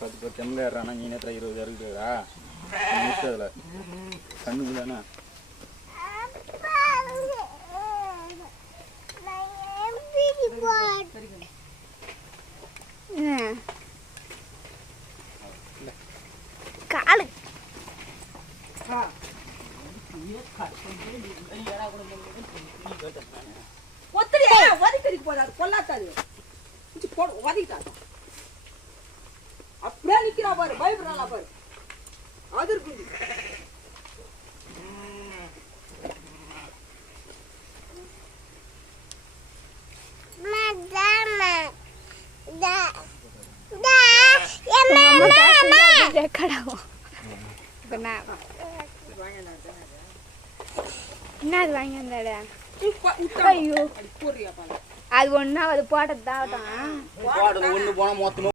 10 10 ஏறானா நீ நேற்று 20 இருக்குதா அதில் கண்ணுக்கு தானே காலு அப்படியே நிக்கிறா பாரு, பயப்படுறாளா பாரு. அது இருக்கு. அது ஒன்னா அது போட்டது தான் ஒன்று போனால் மொத்தமாக